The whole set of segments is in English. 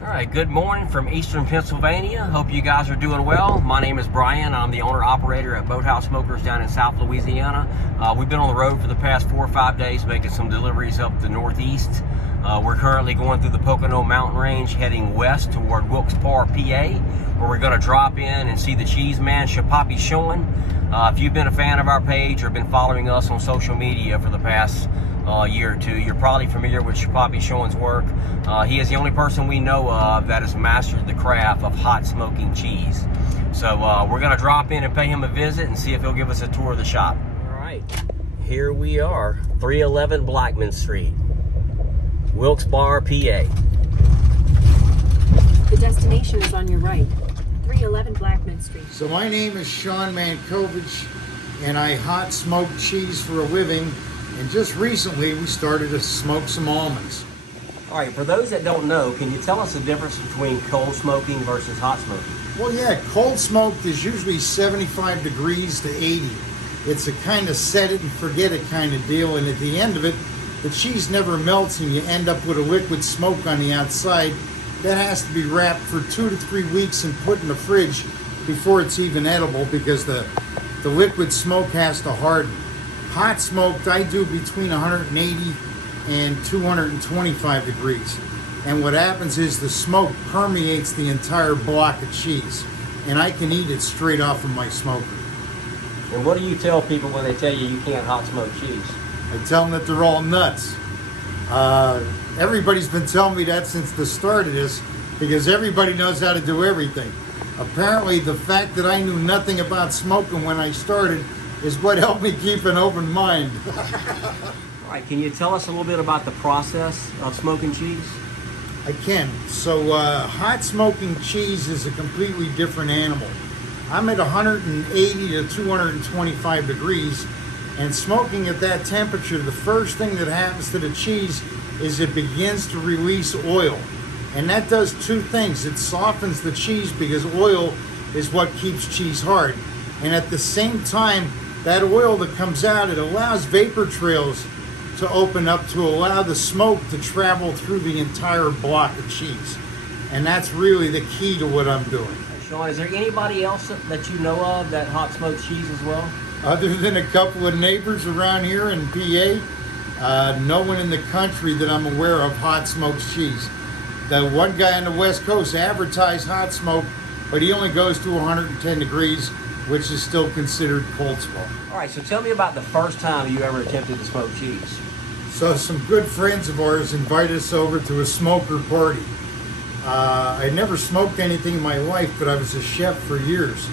All right, good morning from Eastern Pennsylvania. Hope you guys are doing well. My name is Brian. I'm the owner-operator at Boathouse Smokers down in South Louisiana. We've been on the road for the past 4 or 5 days making some deliveries up the Northeast. We're currently going through the Pocono Mountain Range heading west toward Wilkes-Barre, PA, where we're going to drop in and see the cheese man, Shpoppy Shawn. If you've been a fan of our page or been following us on social media for the past year or two, you're probably familiar with Shpoppy Shawn's work. He is the only person we know of that has mastered the craft of hot smoking cheese. So we're going to drop in and pay him a visit and see if he'll give us a tour of the shop. All right, here we are, 311 Blackman Street, Wilkes-Barre, PA. The destination is on your right, 311 Blackman Street. So my name is Shawn and I hot smoke cheese for a living. And just recently, we started to smoke some almonds. All right, for those that don't know, can you tell us the difference between cold smoking versus hot smoking? Well, yeah, cold smoked is usually 75 degrees to 80. It's a kind of set it and forget it kind of deal. And at the end of it, the cheese never melts and you end up with a liquid smoke on the outside. That has to be wrapped for 2 to 3 weeks and put in the fridge before it's even edible because the liquid smoke has to harden. Hot smoked, I do between 180 and 225 degrees. And what happens is the smoke permeates the entire block of cheese. And I can eat it straight off of my smoker. And what do you tell people when they tell you can't hot smoke cheese? I tell them that they're all nuts. Everybody's been telling me that since the start of this because everybody knows how to do everything. Apparently the fact that I knew nothing about smoking when I started is what helped me keep an open mind. All right, can you tell us a little bit about the process of smoking cheese? I can. So hot smoking cheese is a completely different animal. I'm at 180 to 225 degrees, and smoking at that temperature, the first thing that happens to the cheese is it begins to release oil. And that does two things. It softens the cheese because oil is what keeps cheese hard. And at the same time, that oil that comes out, it allows vapor trails to open up to allow the smoke to travel through the entire block of cheese. And that's really the key to what I'm doing. Shawn, is there anybody else that you know of that hot smokes cheese as well? Other than a couple of neighbors around here in PA, no one in the country that I'm aware of hot smokes cheese. The one guy on the West Coast advertised hot smoke, but he only goes to 110 degrees, which is still considered cold smoke. All right, so tell me about the first time you ever attempted to smoke cheese. So some good friends of ours invited us over to a smoker party. I never smoked anything in my life, but I was a chef for years.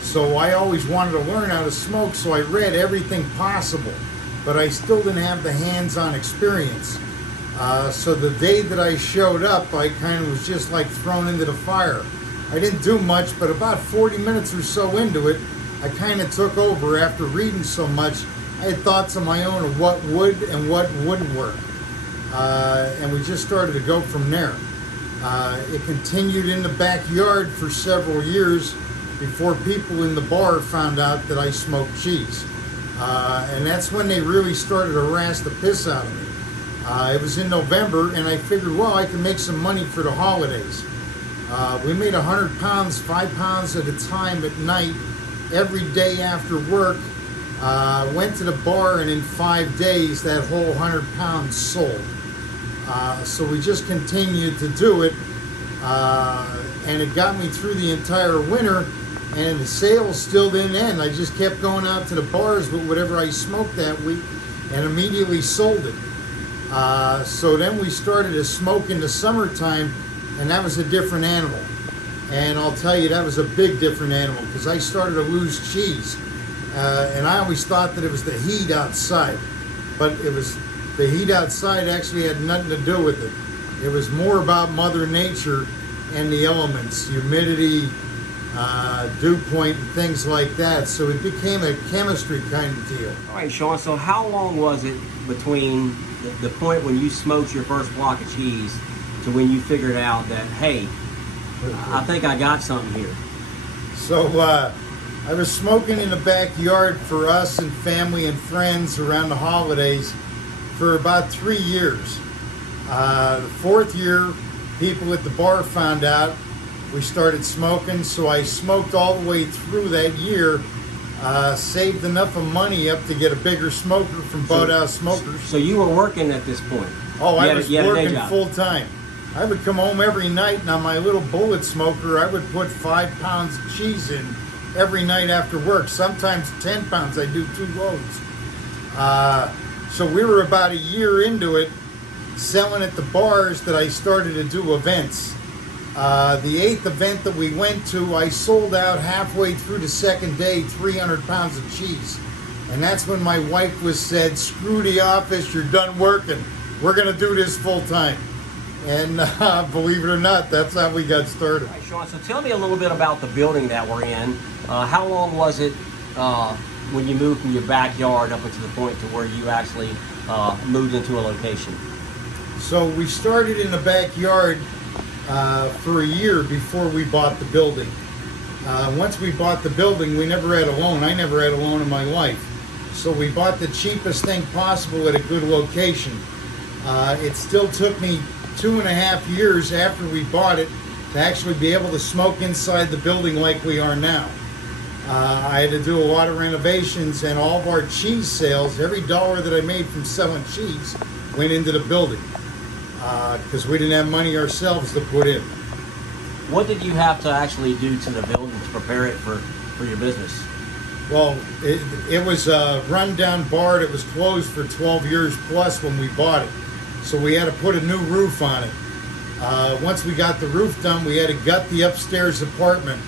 So I always wanted to learn how to smoke, so I read everything possible, but I still didn't have the hands-on experience. So the day that I showed up, I kind of was just like thrown into the fire. I didn't do much, but about 40 minutes or so into it, I kind of took over after reading so much. I had thoughts of my own of what would and what wouldn't work. And we just started to go from there. It continued in the backyard for several years before people in the bar found out that I smoked cheese. And that's when they really started to harass the piss out of me. It was in November, and I figured, well, I can make some money for the holidays. We made 100 pounds, 5 pounds at a time at night, every day after work. Went to the bar, and in 5 days, that whole 100 pounds sold. So we just continued to do it, and it got me through the entire winter, and the sales still didn't end. I just kept going out to the bars with whatever I smoked that week, and immediately sold it. So then we started to smoke in the summertime, and that was a different animal. And I'll tell you, that was a big different animal because I started to lose cheese. And I always thought that it was the heat outside, but it was the heat outside actually had nothing to do with it. It was more about Mother Nature and the elements, humidity, dew point, and things like that. So it became a chemistry kind of deal. All right, Shawn, so how long was it between the point when you smoked your first block of cheese to when you figured out that, hey, I think I got something here? So I was smoking in the backyard for us and family and friends around the holidays for about 3 years. The fourth year, People at the bar found out. We started smoking, so I smoked all the way through that year. Saved enough of money up to get a bigger smoker from Boathouse Smokers. So you were working at this point? Oh, I was you had a day working job. full time. I would come home every night, and on my little bullet smoker, I would put 5 pounds of cheese in every night after work. Sometimes 10 pounds. I do 2 loads. So we were about a year into it, selling at the bars, that I started to do events. The 8th event that we went to, I sold out halfway through the second day 300 pounds of cheese. And that's when my wife said, screw the office, you're done working. We're going to do this full time. And believe it or not, that's how we got started. All right, Shawn, so tell me a little bit about the building that we're in. How long was it when you moved from your backyard up into the point to where you actually moved into a location? So we started in the backyard for a year before we bought the building. Once we bought the building, we never had a loan. I never had a loan in my life. So we bought the cheapest thing possible at a good location. It still took me 2.5 years after we bought it to actually be able to smoke inside the building like we are now. I had to do a lot of renovations, and all of our cheese sales, every dollar that I made from selling cheese went into the building because we didn't have money ourselves to put in. What did you have to actually do to the building to prepare it for your business? Well, it was a rundown bar that was closed for 12 years plus when we bought it. So we had to put a new roof on it. Once we got the roof done, we had to gut the upstairs apartment.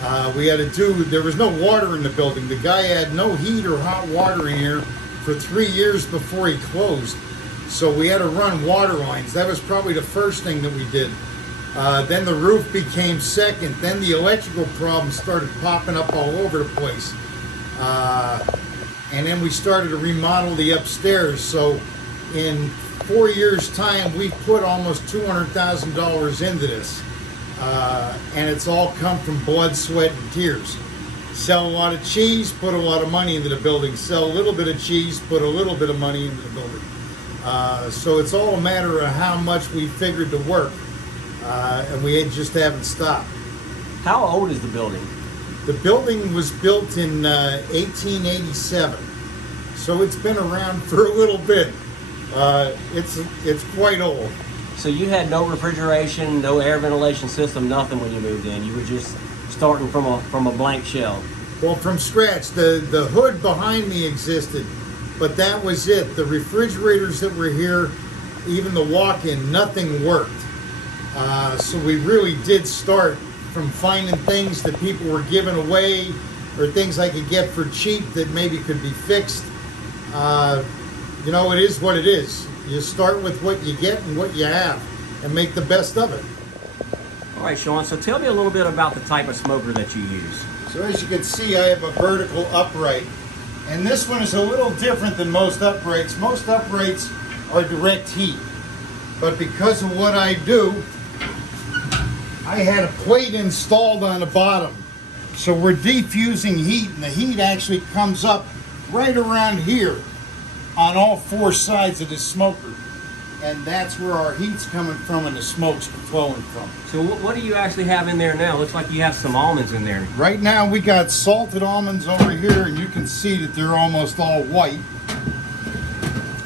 There was no water in the building. The guy had no heat or hot water in here for 3 years before he closed. So we had to run water lines. That was probably the first thing that we did. Then the roof became second. Then the electrical problems started popping up all over the place. And then we started to remodel the upstairs. So in 4 years' time, we put almost $200,000 into this. And it's all come from blood, sweat, and tears. Sell a lot of cheese, put a lot of money into the building. Sell a little bit of cheese, put a little bit of money into the building. So it's all a matter of how much we figured to work. And we just haven't stopped. How old is the building? The building was built in 1887. So it's been around for a little bit. It's quite old. So you had no refrigeration, no air ventilation system, nothing when you moved in. You were just starting from a blank shell. Well, from scratch. The hood behind me existed, but that was it. The refrigerators that were here, even the walk-in, nothing worked. So we really did start from finding things that people were giving away or things I could get for cheap that maybe could be fixed. It is what it is. You start with what you get and what you have and make the best of it. All right, Shawn, so tell me a little bit about the type of smoker that you use. So as you can see, I have a vertical upright. And this one is a little different than most uprights. Most uprights are direct heat. But because of what I do, I had a plate installed on the bottom. So we're diffusing heat, and the heat actually comes up right around here on all 4 sides of the smoker. And that's where our heat's coming from and the smoke's flowing from. So what do you actually have in there now? Looks like you have some almonds in there. Right now we got salted almonds over here, and you can see that they're almost all white.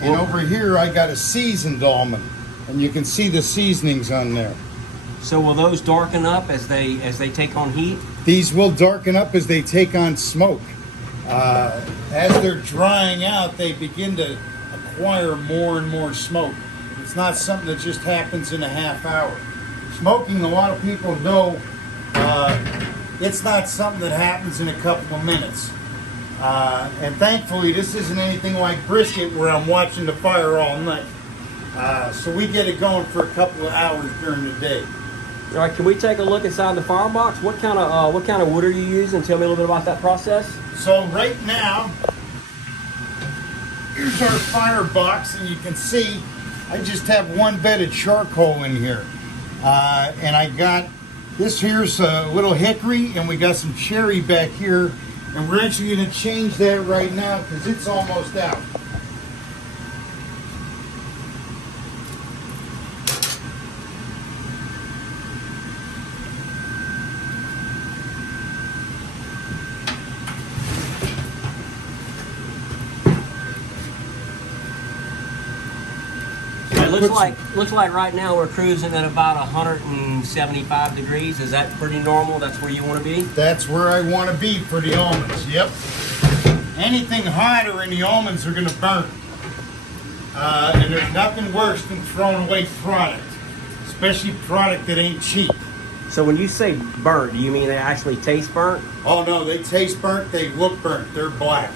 And over here I got a seasoned almond, and you can see the seasonings on there. So will those darken up as they take on heat? These will darken up as they take on smoke. As they're drying out, they begin to acquire more and more smoke. It's not something that just happens in a half hour. Smoking, a lot of people know, it's not something that happens in a couple of minutes. And thankfully, this isn't anything like brisket where I'm watching the fire all night. So we get it going for a couple of hours during the day. All right, can we take a look inside the firebox? What kind of wood are you using? Tell me a little bit about that process. So right now, here's our firebox, and you can see I just have one bed of charcoal in here. And I got, this here's a little hickory, and we got some cherry back here. And we're actually gonna change that right now because it's almost out. looks like right now we're cruising at about 175 degrees. Is that pretty normal? That's where you want to be? That's where I want to be for the almonds. Yep. Anything hotter and the almonds are going to burn. And there's nothing worse than throwing away product, especially product that ain't cheap. So when you say burnt, do you mean they actually taste burnt? Oh no, they taste burnt, they look burnt, they're black.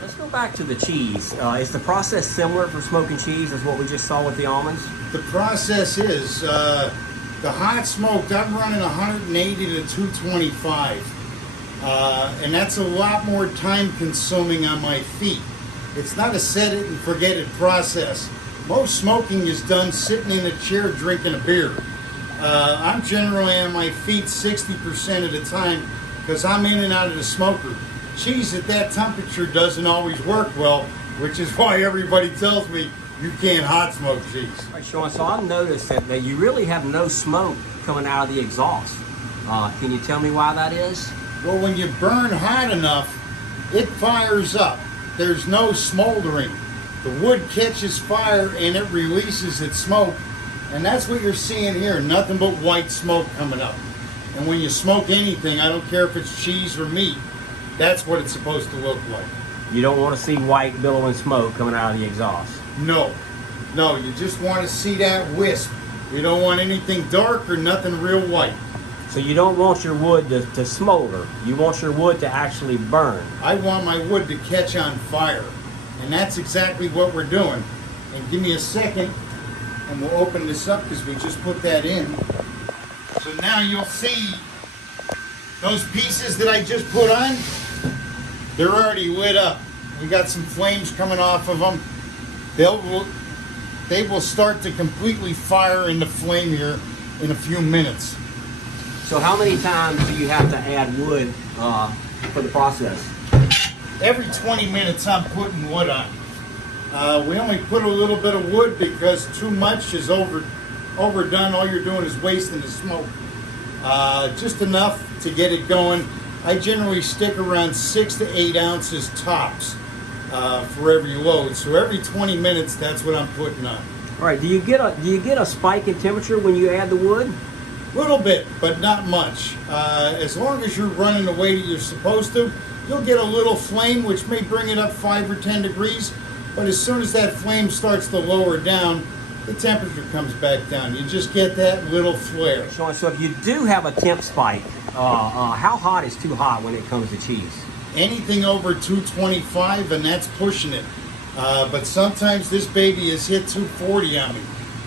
Let's go back to the cheese. Is the process similar for smoking cheese as what we just saw with the almonds? The process is, the hot smoked, I'm running 180 to 225. And that's a lot more time consuming on my feet. It's not a set it and forget it process. Most smoking is done sitting in a chair drinking a beer. I'm generally on my feet 60% of the time because I'm in and out of the smoker. Cheese at that temperature doesn't always work well, which is why everybody tells me you can't hot smoke cheese. All right, Shawn, so I've noticed that you really have no smoke coming out of the exhaust. Can you tell me why that is? Well, when you burn hot enough, it fires up. There's no smoldering. The wood catches fire and it releases its smoke. And that's what you're seeing here, nothing but white smoke coming up. And when you smoke anything, I don't care if it's cheese or meat, that's what it's supposed to look like. You don't want to see white billowing smoke coming out of the exhaust. No, you just want to see that wisp. You don't want anything dark or nothing real white. So you don't want your wood to smolder. You want your wood to actually burn. I want my wood to catch on fire. And that's exactly what we're doing. And give me a second, and we'll open this up because we just put that in. So now you'll see those pieces that I just put on, they're already lit up. We got some flames coming off of them. They will start to completely fire into flame here in a few minutes. So how many times do you have to add wood for the process? Every 20 minutes I'm putting wood on. We only put a little bit of wood because too much is overdone. All you're doing is wasting the smoke. Just enough to get it going. I generally stick around 6 to 8 ounces tops for every load. So every 20 minutes, that's what I'm putting on. All right. Do you get a spike in temperature when you add the wood? Little bit, but not much. As long as you're running the way that you're supposed to, you'll get a little flame, which may bring it up 5 or 10 degrees. But as soon as that flame starts to lower down, the temperature comes back down. You just get that little flare. Shawn, so if you do have a temp spike, how hot is too hot when it comes to cheese? Anything over 225, and that's pushing it. But sometimes this baby has hit 240 on me.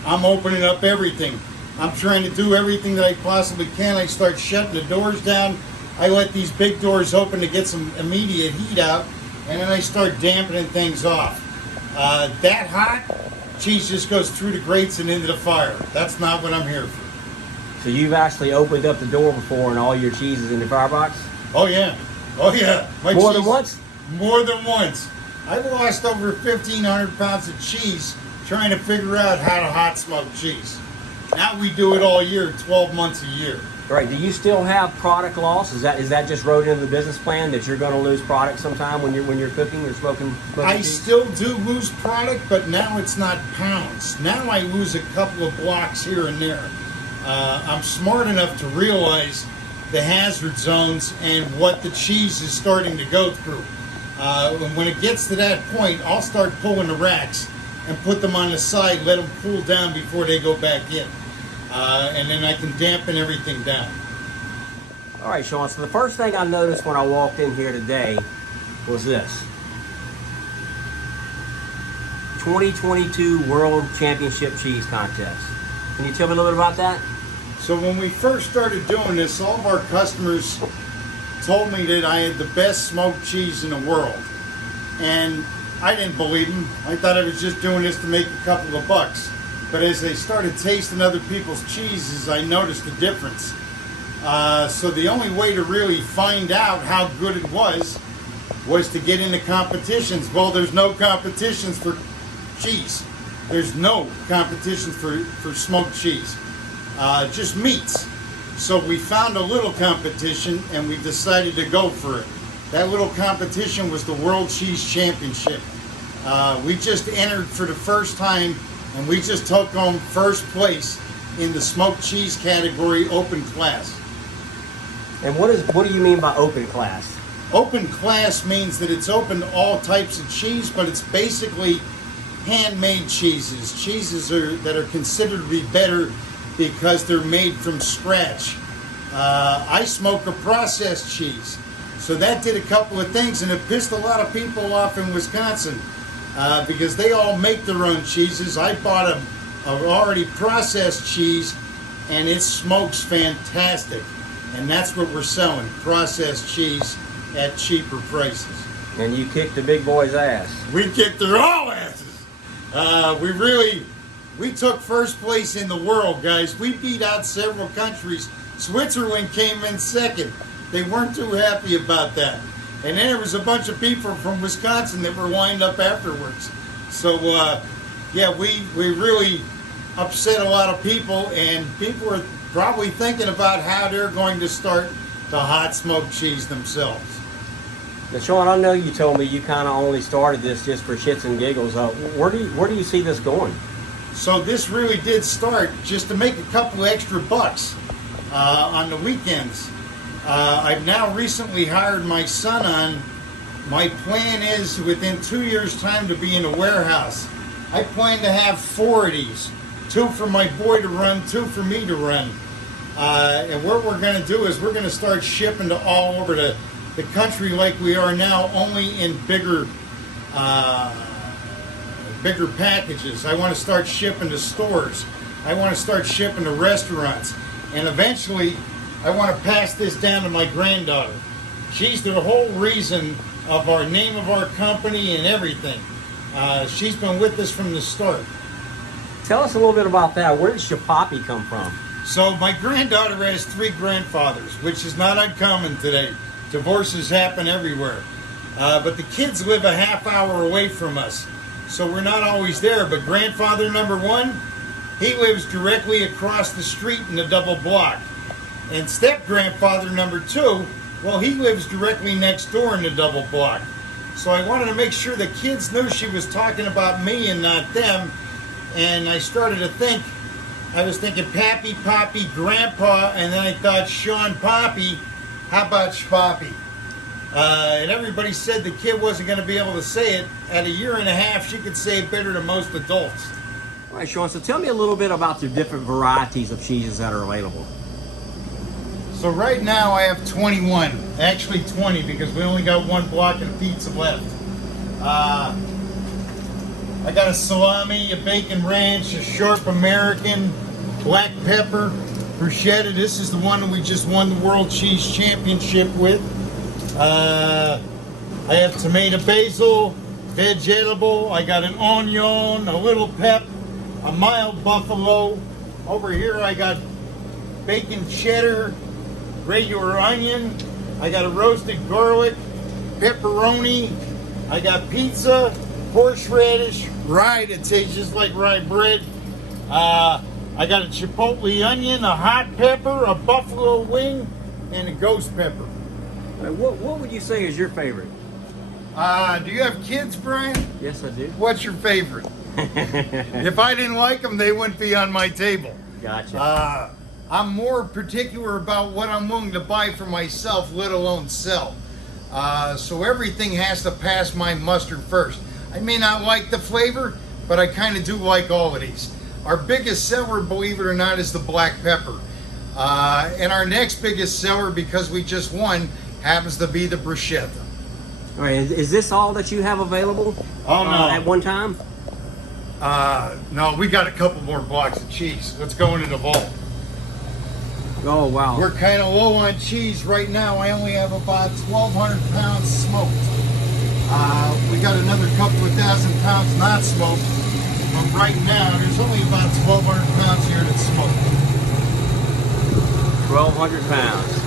I'm opening up everything. I'm trying to do everything that I possibly can. I start shutting the doors down. I let these big doors open to get some immediate heat out, and then I start dampening things off. That hot, cheese just goes through the grates and into the fire. That's not what I'm here for. So you've actually opened up the door before and all your cheese is in the firebox? Oh yeah. More than once? More than once. I've lost over 1,500 pounds of cheese trying to figure out how to hot smoke cheese. Now we do it all year, 12 months a year. All right, do you still have product loss? Is that just wrote into the business plan that you're going to lose product sometime when you're cooking or smoking I cheese? still do lose product, but now it's not pounds. Now I lose a couple of blocks here and there. I'm smart enough to realize the hazard zones and what the cheese is starting to go through. When it gets to that point, I'll start pulling the racks and put them on the side, let them cool down before they go back in. And then I can dampen everything down. All right, Shawn, so the first thing I noticed when I walked in here today was this. 2022 World Championship Cheese Contest. Can you tell me a little bit about that? So when we first started doing this, all of our customers told me that I had the best smoked cheese in the world. And I didn't believe them. I thought I was just doing this to make a couple of bucks. But as I started tasting other people's cheeses, I noticed the difference. So the only way to really find out how good it was to get into competitions. Well, there's no competitions for cheese. There's no competitions for smoked cheese. Just meats. So we found a little competition and we decided to go for it. That little competition was the World Cheese Championship. We just entered for the first time and we just took home first place in the smoked cheese category open class. And what do you mean by open class? Open class means that it's open to all types of cheese, but it's basically handmade cheeses. Cheeses that are considered to be better because they're made from scratch. I smoke a processed cheese. So that did a couple of things, and it pissed a lot of people off in Wisconsin because they all make their own cheeses. I bought a already processed cheese, and it smokes fantastic. And that's what we're selling, processed cheese at cheaper prices. And you kicked the big boy's ass. We kicked their all asses. We took first place in the world, guys. We beat out several countries. Switzerland came in second. They weren't too happy about that. And then there was a bunch of people from Wisconsin that were lined up afterwards. So, yeah, we really upset a lot of people, and people are probably thinking about how they're going to start to hot smoke cheese themselves. Now, Shawn, I know you told me you kind of only started this just for shits and giggles. Where do you see this going? So this really did start just to make a couple extra bucks on the weekends. I've now recently hired my son on. My plan is within 2 years' time to be in a warehouse. I plan to have 4 of these. 2 for my boy to run, 2 for me to run. And what we're going to do is we're going to start shipping to all over the country like we are now, only in bigger packages. I want to start shipping to stores. I want to start shipping to restaurants. And eventually, I want to pass this down to my granddaughter. She's the whole reason of our name of our company and everything. She's been with us from the start. Tell us a little bit about that. Where did Shpoppy come from? So my granddaughter has 3 grandfathers, which is not uncommon today. Divorces happen everywhere. But the kids live a half hour away from us. So we're not always there. But grandfather number 1, he lives directly across the street in the double block. And step-grandfather number 2, well, he lives directly next door in the double block. So I wanted to make sure the kids knew she was talking about me and not them. And I started to think, I was thinking Pappy, Poppy, Grandpa, and then I thought Shawn Poppy, how about Shpoppy? And everybody said the kid wasn't going to be able to say it. At a year and a half, she could say it better than most adults. All right, Shawn, so tell me a little bit about the different varieties of cheeses that are available. So right now I have 21, actually 20 because we only got 1 block of pizza left. I got a salami, a bacon ranch, a sharp American, black pepper, bruschetta. This is the one that we just won the World Cheese Championship with. I have tomato basil, vegetable. I got an onion, a little pep, a mild buffalo. Over here I got bacon cheddar, regular onion. I got a roasted garlic, pepperoni. I got pizza, horseradish, rye that tastes just like rye bread. I got a chipotle onion, a hot pepper, a buffalo wing, and a ghost pepper. What would you say is your favorite? Do you have kids, Brian? Yes, I do. What's your favorite? If I didn't like them, they wouldn't be on my table. Gotcha. I'm more particular about what I'm willing to buy for myself, let alone sell. So everything has to pass my muster first. I may not like the flavor, but I kind of do like all of these. Our biggest seller, believe it or not, is the black pepper. And our next biggest seller, because we just won, happens to be the bruschetta. All right, is this all that you have available? Oh, no. At one time? No, we got a couple more blocks of cheese. Let's go into the vault. Oh, wow. We're kind of low on cheese right now. I only have about 1,200 pounds smoked. We got another couple of thousand pounds not smoked. But right now, there's only about 1,200 pounds here that's smoked. 1,200 pounds.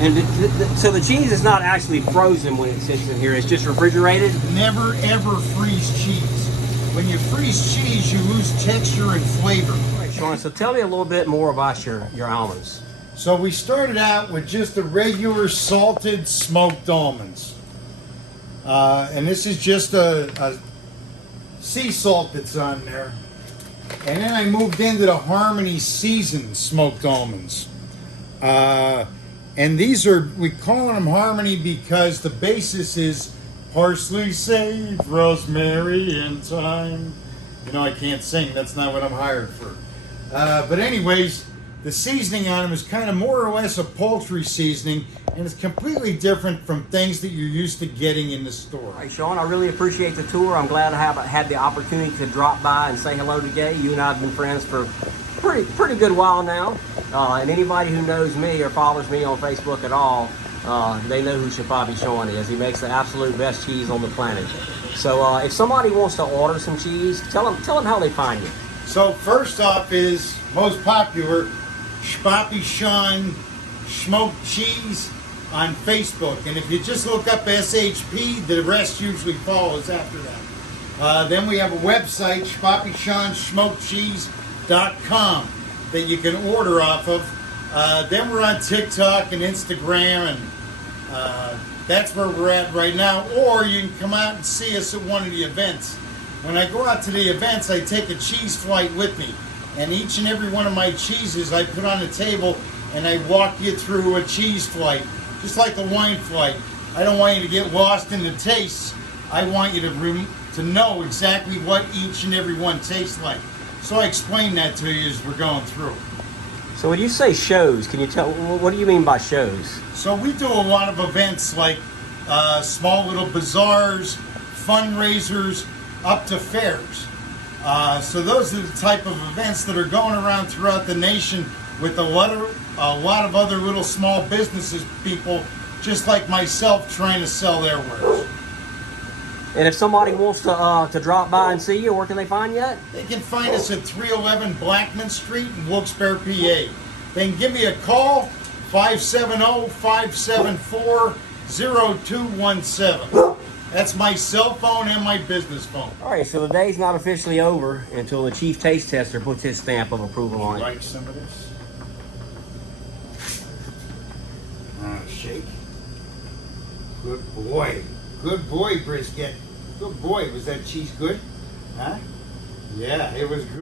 And so the cheese is not actually frozen when it sits in here. It's just refrigerated? Never, ever freeze cheese. When you freeze cheese, you lose texture and flavor. All right, Shawn, so tell me a little bit more about your almonds. So we started out with just the regular salted smoked almonds. And this is just a sea salt that's on there. And then I moved into the Harmony Seasoned Smoked Almonds. And these are, we call them Harmony because the basis is parsley, sage, rosemary, and thyme. You know, I can't sing. That's not what I'm hired for. But anyways, the seasoning on them is kind of more or less a poultry seasoning, and it's completely different from things that you're used to getting in the store. Hey, Shawn, I really appreciate the tour. I'm glad I have had the opportunity to drop by and say hello today. You and I have been friends for pretty good while now. And anybody who knows me or follows me on Facebook at all, they know who Shpoppy Shawn is. He makes the absolute best cheese on the planet. So if somebody wants to order some cheese, tell them how they find you. So first off is most popular, Shpoppy Shawn Smoked Cheese on Facebook. And if you just look up SHP, the rest usually follows after that. Then we have a website, ShpoppyShawnSmokedCheese.com, that you can order off of. Then we're on TikTok and Instagram, and that's where we're at right now. Or you can come out and see us at one of the events. When I go out to the events, I take a cheese flight with me. And each and every one of my cheeses I put on the table, and I walk you through a cheese flight, just like a wine flight. I don't want you to get lost in the tastes. I want you to know exactly what each and every one tastes like. So I explain that to you as we're going through. So when you say shows, can you tell, what do you mean by shows? So we do a lot of events like small little bazaars, fundraisers, up to fairs. So those are the type of events that are going around throughout the nation with a lot of other little small businesses, people just like myself, trying to sell their wares. And if somebody wants to drop by and see you, where can they find you at? They can find us at 311 Blackman Street in Wilkes-Barre, PA. They can give me a call, 570-574-0217. That's my cell phone and my business phone. All right, so the day's not officially over until the chief taste tester puts his stamp of approval on it. Like some of this? Shake. Good boy. Good boy, brisket. Good boy. Was that cheese good? Huh? Yeah, it was good.